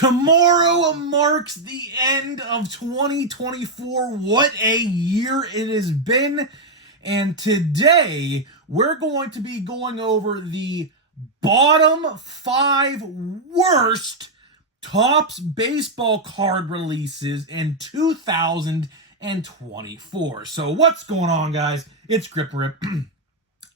Tomorrow marks the end of 2024. What a year it has been. And today we're going to be going over the bottom 5 worst Topps baseball card releases in 2024. So what's going on, guys? It's Grip Rip.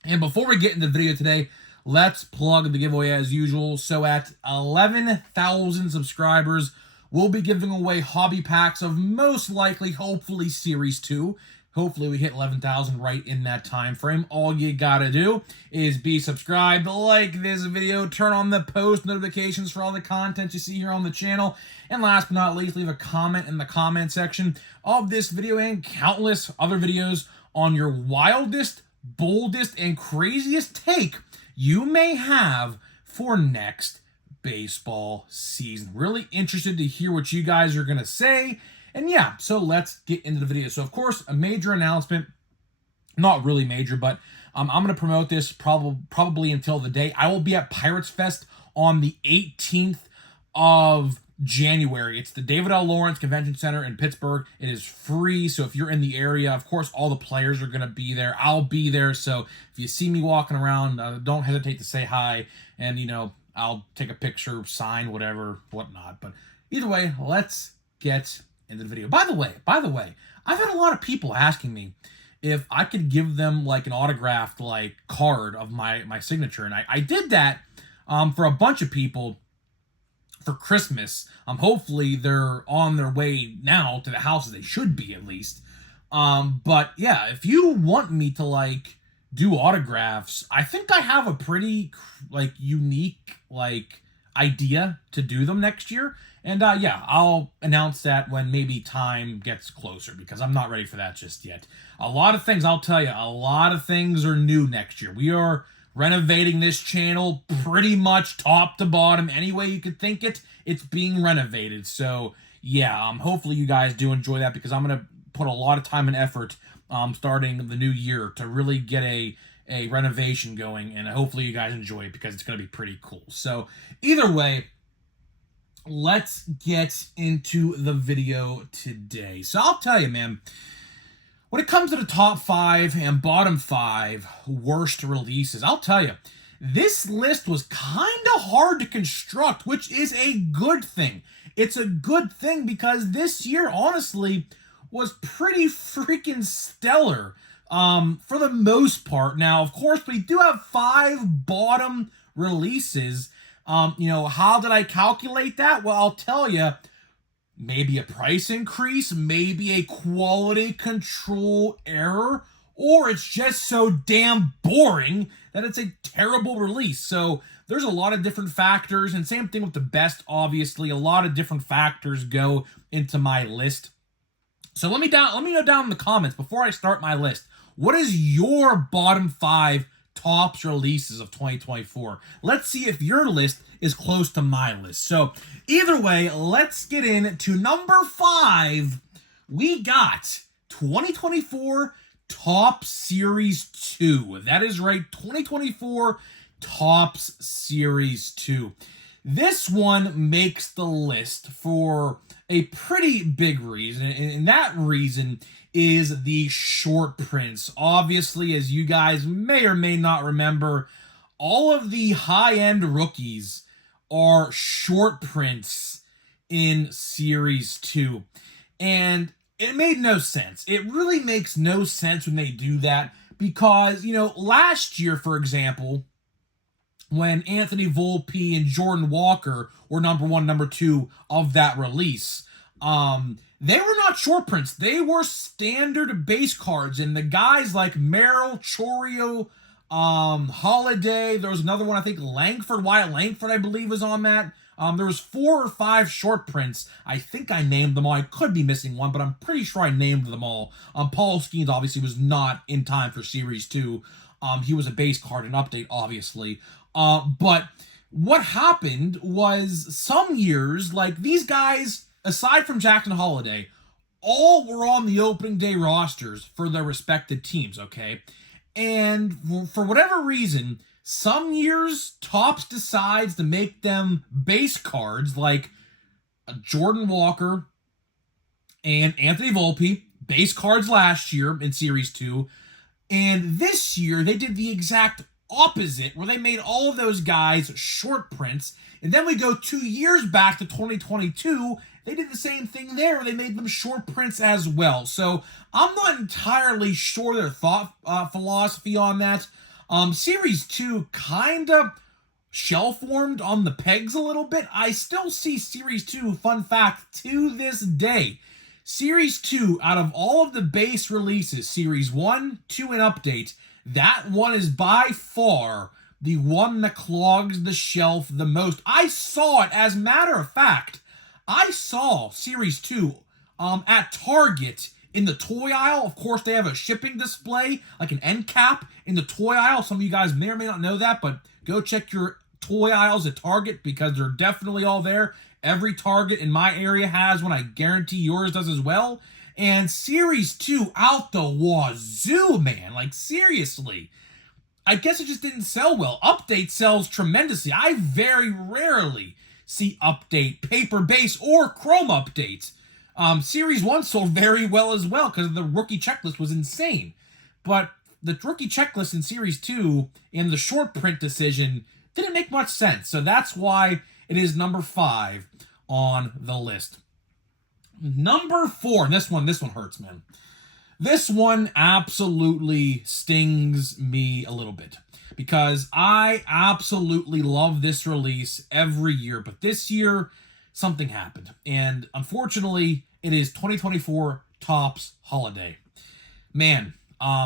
And before we get into the video today, let's plug the giveaway as usual. So at 11,000 subscribers, we'll be giving away hobby packs of most likely, hopefully, Series 2. Hopefully we hit 11,000 right in that time frame. All you gotta do is be subscribed, like this video, turn on the post notifications for all the content you see here on the channel, and last but not least, leave a comment in the comment section of this video and countless other videos on your wildest, boldest, and craziest take you may have for next baseball season. Really interested to hear what you guys are going to say. And yeah, so let's get into the video. So, of course, a major announcement. Not really major, but I'm going to promote this probably until the day. I will be at Pirates Fest on the 18th of January. It's the David L. Lawrence Convention Center in Pittsburgh. It is free, so if you're in the area, of course, all the players are going to be there. I'll be there, so if you see me walking around, don't hesitate to say hi, and, I'll take a picture, sign, whatever, whatnot. But either way, let's get into the video. By the way, I've had a lot of people asking me if I could give them, like, an autographed, like, card of my signature, and I did that for a bunch of people for Christmas. Hopefully they're on their way now to the house, as they should be, at least. But yeah, if you want me to, like, do autographs, I think I have a pretty, like, unique, like, idea to do them next year. And yeah, I'll announce that when maybe time gets closer, because I'm not ready for that just yet. A lot of things, I'll tell you, a lot of things are new next year. We are renovating this channel pretty much top to bottom. Any way you could think it, it's being renovated. So yeah, hopefully you guys do enjoy that, because I'm going to put a lot of time and effort starting the new year to really get a renovation going, and hopefully you guys enjoy it, because it's going to be pretty cool. So either way, let's get into the video today. So I'll tell you, man, when it comes to the top 5 and bottom 5 worst releases, I'll tell you, this list was kind of hard to construct, which is a good thing. It's a good thing because this year, honestly, was pretty freaking stellar for the most part. Now, of course, we do have 5 bottom releases. How did I calculate that? Well, I'll tell you. Maybe a price increase, maybe a quality control error, or it's just so damn boring that it's a terrible release. So there's a lot of different factors, and same thing with the best, obviously. A lot of different factors go into my list. So let me know down in the comments before I start my list. What is your bottom 5 Topps releases of 2024? Let's see if your list is close to my list. So either way, let's get into number 5. We got 2024 Topps Series 2. That is right, 2024 Topps Series 2. This one makes the list for a pretty big reason, and that reason is the short prints. Obviously, as you guys may or may not remember, all of the high-end rookies are short prints in Series 2. And it made no sense. It really makes no sense when they do that, because, last year, for example, when Anthony Volpe and Jordan Walker were number 1, number 2 of that release, they were not short prints. They were standard base cards. And the guys like Merrill, Chorio, Holiday, there was another one, I think Wyatt Langford, I believe, was on that. There was 4 or 5 short prints. I think I named them all. I could be missing one, but I'm pretty sure I named them all. Paul Skeens obviously was not in time for Series 2. He was a base card and update, obviously. But what happened was some years, like these guys, aside from Jackson Holiday, all were on the opening day rosters for their respective teams, okay? And for whatever reason, some years Topps decides to make them base cards, like Jordan Walker, and Anthony Volpe, base cards last year in Series 2. And this year, they did the exact opposite, where they made all of those guys short prints. And then we go 2 years back to 2022, they did the same thing there, where they made them short prints as well. So I'm not entirely sure their thought philosophy on that. Series 2 kind of shell-formed on the pegs a little bit. I still see Series 2, fun fact, to this day. Series 2, out of all of the base releases, Series 1, 2, and Update, that one is by far the one that clogs the shelf the most. I saw it, as a matter of fact, I saw Series 2 at Target in the toy aisle. Of course, they have a shipping display, like an end cap in the toy aisle. Some of you guys may or may not know that, but go check your toy aisles at Target because they're definitely all there. Every Target in my area has one. I guarantee yours does as well. And Series 2 out the wazoo, man. Like, seriously. I guess it just didn't sell well. Update sells tremendously. I very rarely see Update, paper base, or Chrome updates. Series 1 sold very well as well because the rookie checklist was insane. But the rookie checklist in Series 2 and the short print decision didn't make much sense. So that's why it is number 5 on the list. Number 4, this one hurts, man. This one absolutely stings me a little bit because I absolutely love this release every year, but this year something happened, and unfortunately it is 2024 Topps Holiday. Man,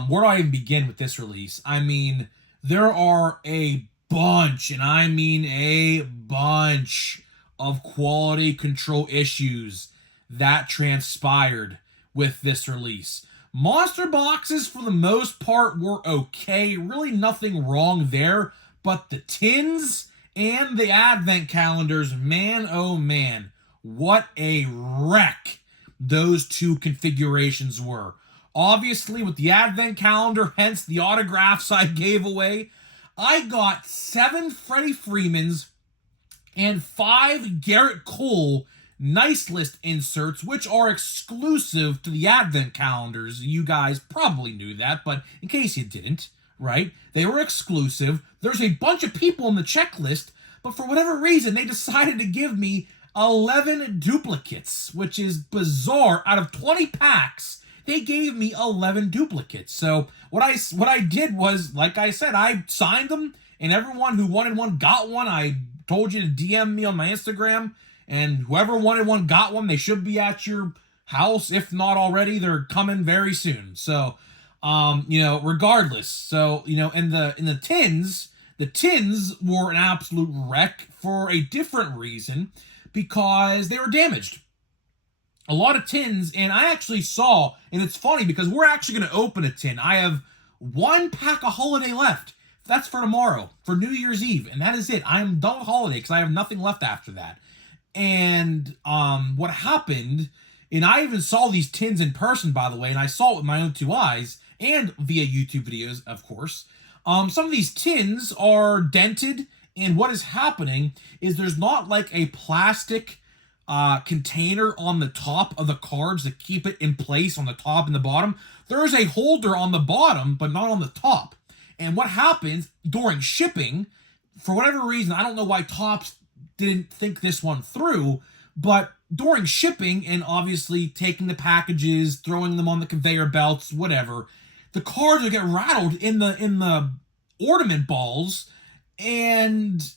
where do I even begin with this release? I mean, there are a bunch, and I mean a bunch, of quality control issues that transpired with this release. Monster boxes, for the most part, were okay. Really nothing wrong there. But the tins and the advent calendars, man, oh man, what a wreck those two configurations were. Obviously, with the advent calendar, hence the autographs I gave away, I got 7 Freddie Freemans and 5 Garrett Cole nice list inserts, which are exclusive to the advent calendars. You guys probably knew that, but in case you didn't, right? They were exclusive. There's a bunch of people in the checklist, but for whatever reason, they decided to give me 11 duplicates, which is bizarre. Out of 20 packs, they gave me 11 duplicates. So what I did was, like I said, I signed them, and everyone who wanted one got one. I told you to DM me on my Instagram, and whoever wanted one got one. They should be at your house. If not already, they're coming very soon. So, regardless. So, in the tins, the tins were an absolute wreck for a different reason, because they were damaged. A lot of tins, and I actually saw, and it's funny because we're actually going to open a tin. I have 1 pack of Holiday left. That's for tomorrow, for New Year's Eve, and that is it. I am done with Holiday because I have nothing left after that. And what happened, and I even saw these tins in person, by the way, and I saw it with my own 2 eyes, and via YouTube videos, of course. Some of these tins are dented, and what is happening is there's not like a plastic container on the top of the cards to keep it in place on the top and the bottom. There is a holder on the bottom, but not on the top. And what happens during shipping, for whatever reason, I don't know why Topps didn't think this one through, but during shipping and obviously taking the packages, throwing them on the conveyor belts, whatever, the cards would get rattled in the ornament balls, and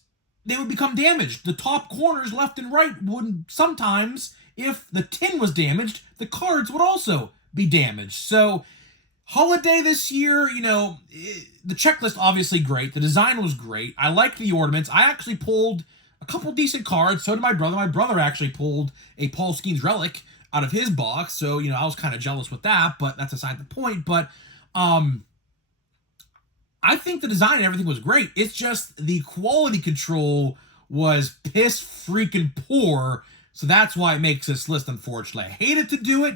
they would become damaged. The top corners left and right would sometimes, if the tin was damaged, the cards would also be damaged. So Holiday this year, the checklist obviously great. The design was great. I liked the ornaments. I actually pulled a couple decent cards. So did my brother. My brother actually pulled a Paul Skeens relic out of his box. So, I was kind of jealous with that, but that's aside the point. But I think the design and everything was great. It's just the quality control was piss freaking poor. So that's why it makes this list, unfortunately. I hated to do it,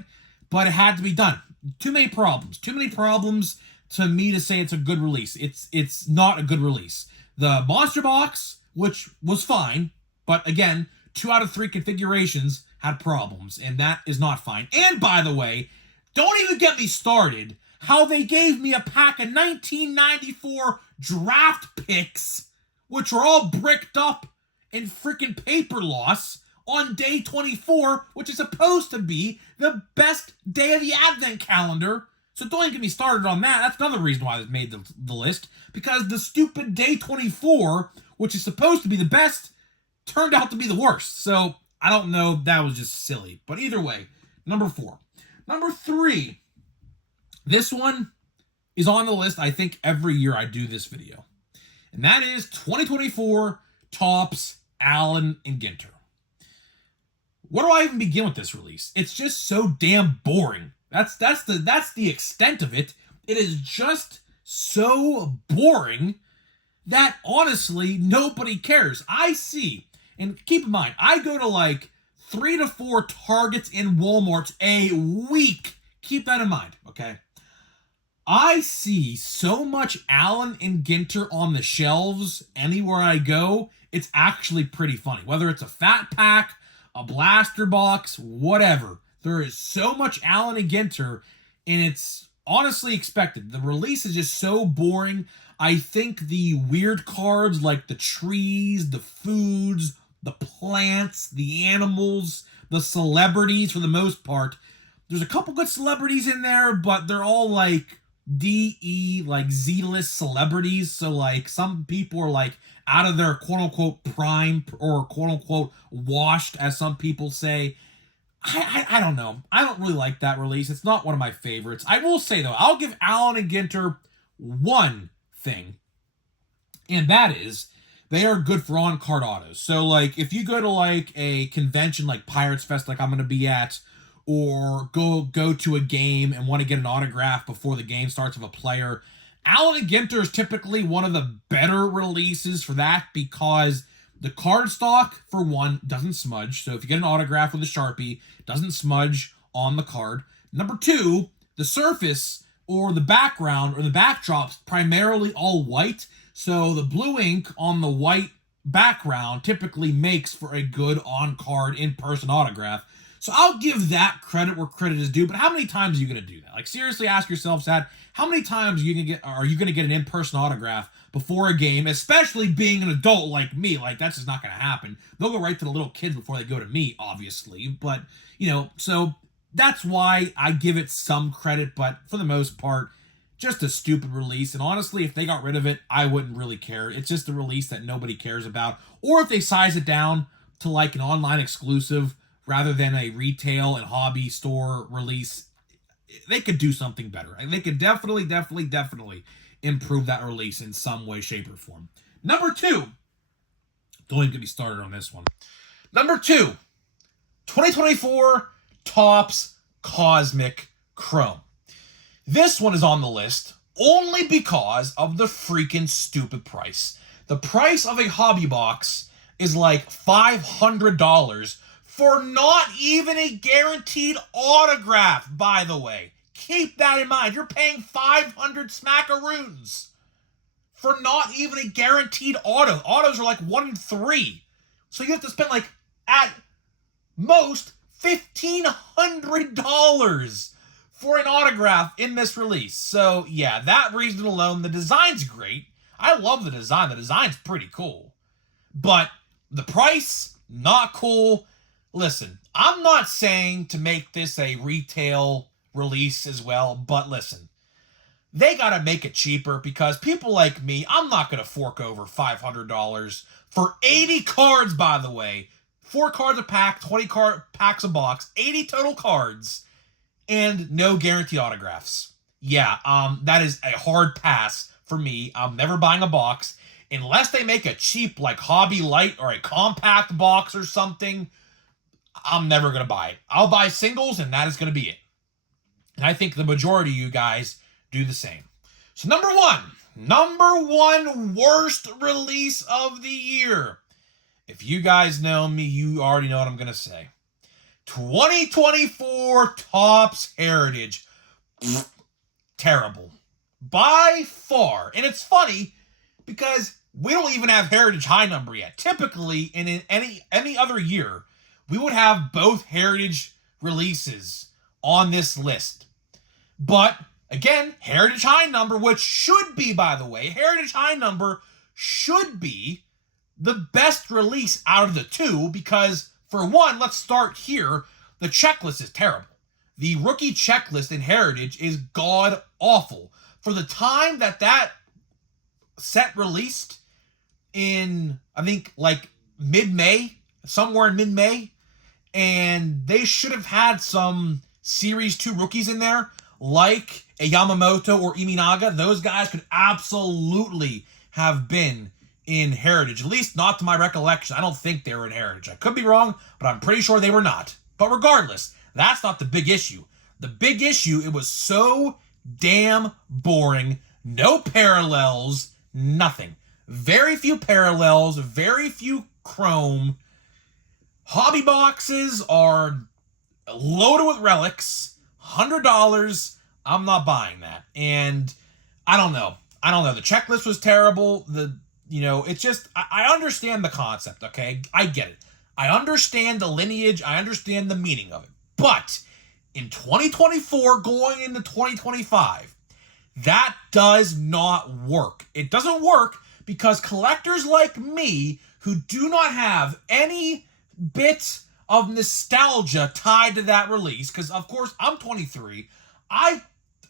but it had to be done. Too many problems. Too many problems to me to say it's a good release. It's not a good release. The Monster Box, which was fine, but again, 2 out of 3 configurations had problems, and that is not fine. And by the way, don't even get me started how they gave me a pack of 1994 draft picks, which are all bricked up in freaking paper loss on day 24, which is supposed to be the best day of the advent calendar. So don't even get me started on that. That's another reason why I made the list, because the stupid day 24, which is supposed to be the best, turned out to be the worst. So I don't know. That was just silly. But either way, number 4. Number 3. This one is on the list, I think, every year I do this video. And that is 2024 Topps Allen and Ginter. Where do I even begin with this release? It's just so damn boring. That's the extent of it. It is just so boring that honestly nobody cares. I see, and keep in mind, I go to like 3 to 4 Targets and Walmarts a week. Keep that in mind, okay? I see so much Allen and Ginter on the shelves anywhere I go. It's actually pretty funny. Whether it's a fat pack, a blaster box, whatever. There is so much Allen and Ginter, and it's honestly expected. The release is just so boring. I think the weird cards like the trees, the foods, the plants, the animals, the celebrities for the most part. There's a couple good celebrities in there, but they're all like DE, like Z-list celebrities. So like some people are like out of their quote-unquote prime or quote-unquote washed, as some people say. I don't know. I don't really like that release. It's not one of my favorites. I will say, though, I'll give Allen and Ginter one thing, and that is they are good for on-card autos. So, like, if you go to, like, a convention like Pirates Fest, like I'm going to be at, or go to a game and want to get an autograph before the game starts of a player, Allen and Ginter is typically one of the better releases for that, because the card stock, for one, doesn't smudge. So if you get an autograph with a Sharpie, it doesn't smudge on the card. Number 2, the surface or the background or the backdrop's primarily all white. So the blue ink on the white background typically makes for a good on-card in-person autograph. So I'll give that credit where credit is due, but how many times are you going to do that? Like, seriously, ask yourself that. How many times are you going to get an in-person autograph before a game, especially being an adult like me? Like, that's just not going to happen. They'll go right to the little kids before they go to me, obviously. But, you know, so that's why I give it some credit, but for the most part, just a stupid release. And honestly, if they got rid of it, I wouldn't really care. It's just a release that nobody cares about. Or if they size it down to like an online exclusive rather than a retail and hobby store release, they could do something better. They could definitely improve that release in some way, shape, or form. Number 2, don't even get me started on this one. Number 2, 2024 Topps Cosmic Chrome. This one is on the list only because of the freaking stupid price. The price of a hobby box is like $500 for not even a guaranteed autograph, by the way. Keep that in mind. You're paying 500 smackaroons for not even a guaranteed auto. Autos are like 1 in 3. So you have to spend like, at most, $1,500 for an autograph in this release. So yeah, that reason alone, the design's great. I love the design. The design's pretty cool. But the price, not cool. Listen, I'm not saying to make this a retail release as well, but listen, they gotta make it cheaper, because people like me, I'm not gonna fork over $500 for 80 cards, by the way. 4 cards a pack, 20 packs a box, 80 total cards, and no guaranteed autographs. Yeah, that is a hard pass for me. I'm never buying a box unless they make a cheap, like, Hobby Light or a compact box or something. I'm never going to buy it. I'll buy singles, and that is going to be it. And I think the majority of you guys do the same. So number 1 worst release of the year. If you guys know me, you already know what I'm going to say. 2024 Topps Heritage. Terrible. By far. And it's funny because we don't even have Heritage high number yet. Typically, in any other year, we would have both Heritage releases on this list. But again, Heritage high number, which should be, by the way, Heritage high number should be the best release out of the two, because for one, let's start here, the checklist is terrible. The rookie checklist in Heritage is god awful. For the time that set released in, I think, like mid-May, somewhere in mid-May, and they should have had some Series 2 rookies in there, like a Yamamoto or Iminaga. Those guys could absolutely have been in Heritage, at least not to my recollection. I don't think they were in Heritage. I could be wrong, but I'm pretty sure they were not. But regardless, that's not the big issue. The big issue, it was so damn boring. No parallels, nothing. Very few parallels, very few chrome. Hobby boxes are loaded with relics. $100. I'm not buying that. And I don't know. The checklist was terrible. It's just, I understand the concept, okay? I get it. I understand the lineage. I understand the meaning of it. But in 2024, going into 2025, that does not work. It doesn't work because collectors like me, who do not have any bit of nostalgia tied to that release, because of course I'm 23, I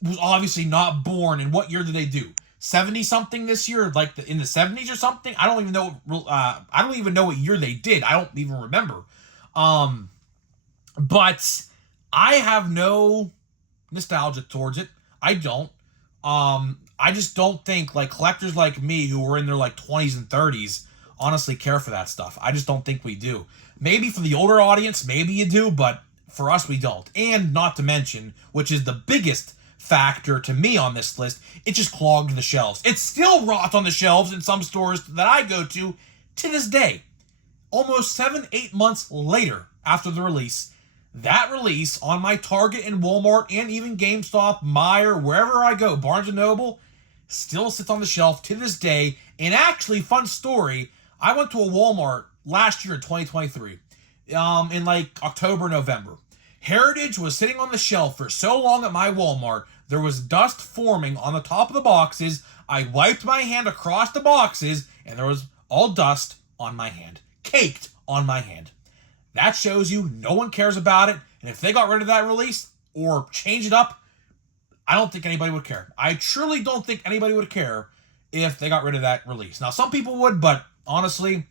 was obviously not born in, what year did they do? 70 something this year, like in the 70s or something. I don't even know what year they did. I don't even remember. But I have no nostalgia towards it. I don't. I just don't think like collectors like me who were in their like 20s and 30s honestly care for that stuff. I just don't think we do. Maybe for the older audience, maybe you do, but for us, we don't. And not to mention, which is the biggest factor to me on this list, it just clogged the shelves. It still rots on the shelves in some stores that I go to this day. Almost 7-8 months later after the release, that release on my Target and Walmart and even GameStop, Meijer, wherever I go, Barnes & Noble, still sits on the shelf to this day. And actually, fun story, I went to a Walmart last year in 2023, in like October, November. Heritage was sitting on the shelf for so long at my Walmart, there was dust forming on the top of the boxes. I wiped my hand across the boxes, and there was all dust on my hand. Caked on my hand. That shows you no one cares about it, and if they got rid of that release, or changed it up, I don't think anybody would care. I truly don't think anybody would care if they got rid of that release. Now, some people would, but honestly,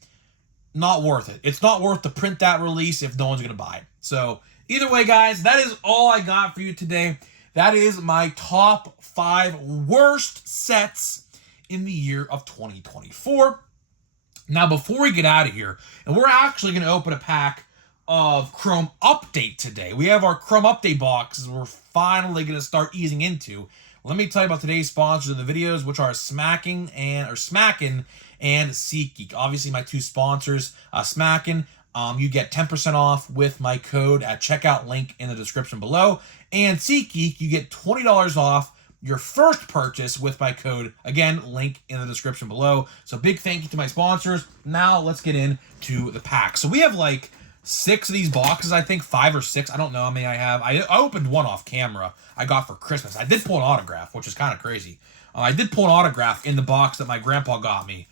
not worth it. It's not worth to print that release if no one's going to buy it. So, either way, guys, that is all I got for you today. That is my top 5 worst sets in the year of 2024. Now, before we get out of here, and we're actually going to open a pack of Chrome Update today. We have our Chrome Update boxes we're finally going to start easing into. Let me tell you about today's sponsors of the videos, which are Smackin' and SeatGeek. Obviously, my two sponsors, Smackin', you get 10% off with my code at checkout, link in the description below. And SeatGeek, you get $20 off your first purchase with my code. Again, link in the description below. So big thank you to my sponsors. Now let's get into the pack. So we have like 6 of these boxes, I think 5 or 6. I don't know how many I have. I opened one off camera I got for Christmas. I did pull an autograph, which is kind of crazy. I did pull an autograph in the box that my grandpa got me.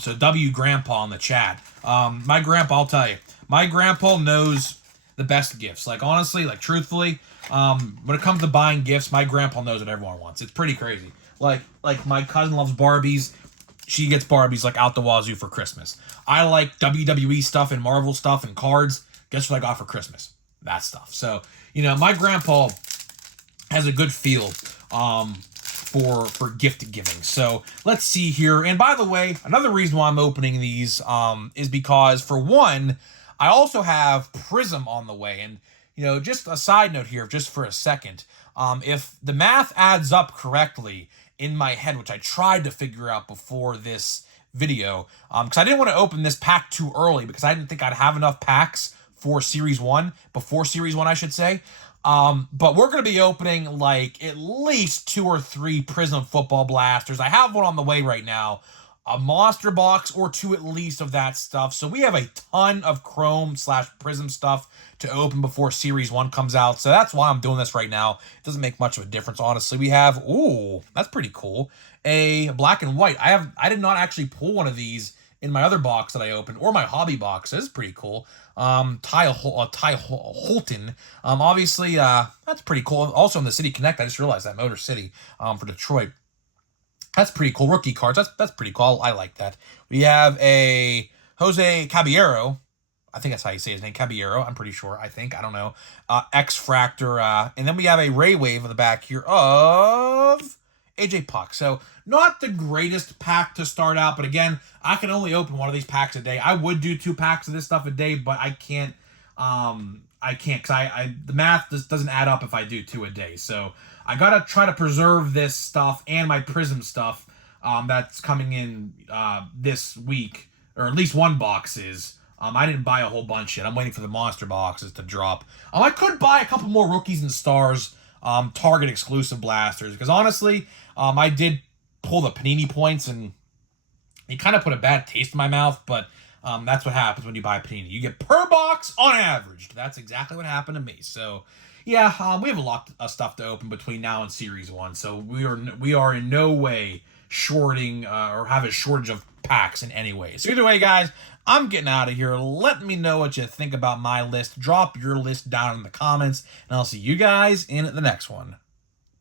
So W Grandpa in the chat. My grandpa, I'll tell you, my grandpa knows the best gifts. Like honestly, like truthfully, when it comes to buying gifts, my grandpa knows what everyone wants. It's pretty crazy. Like my cousin loves Barbies. She gets Barbies like out the wazoo for Christmas. I like WWE stuff and Marvel stuff and cards. Guess what I got for Christmas? That stuff. So, my grandpa has a good feel for gift giving. So let's see here. And by the way, another reason why I'm opening these is because, for one, I also have Prism on the way. And, just a side note here, just for a second, if the math adds up correctly in my head, which I tried to figure out before this video, because I didn't want to open this pack too early because I didn't think I'd have enough packs for Series 1, before Series 1, I should say. But we're going to be opening like at least 2 or 3 Prism Football Blasters. I have one on the way right now. a monster box or two at least of that stuff. So we have a ton of Chrome / Prism stuff to open before Series 1 comes out. So that's why I'm doing this right now. It doesn't make much of a difference, honestly. We have, ooh, that's pretty cool, a black and white. I did not actually pull one of these in my other box that I opened, or my hobby box. This is pretty cool. Ty Holton. Obviously, that's pretty cool. Also in the City Connect, I just realized that Motor City for Detroit. That's pretty cool. Rookie cards. That's pretty cool. I like that. We have a Jose Caballero. I think that's how you say his name. Caballero. I'm pretty sure. I think. I don't know. X-Fractor. And then we have a Ray Wave on the back here of AJ Puck. So not the greatest pack to start out. But again, I can only open one of these packs a day. I would do 2 packs of this stuff a day, but I can't. I can't because the math just doesn't add up if I do 2 a day. So I gotta try to preserve this stuff and my Prism stuff that's coming in this week, or at least 1 box is. I didn't buy a whole bunch yet. I'm waiting for the monster boxes to drop. I could buy a couple more rookies and stars, Target exclusive blasters, because honestly, I did pull the Panini points and it kind of put a bad taste in my mouth, but that's what happens when you buy Panini. You get per box on average. That's exactly what happened to me. So, yeah, we have a lot of stuff to open between now and Series 1. So we are in no way shorting or have a shortage of packs in any way. So either way, guys, I'm getting out of here. Let me know what you think about my list. Drop your list down in the comments, and I'll see you guys in the next one.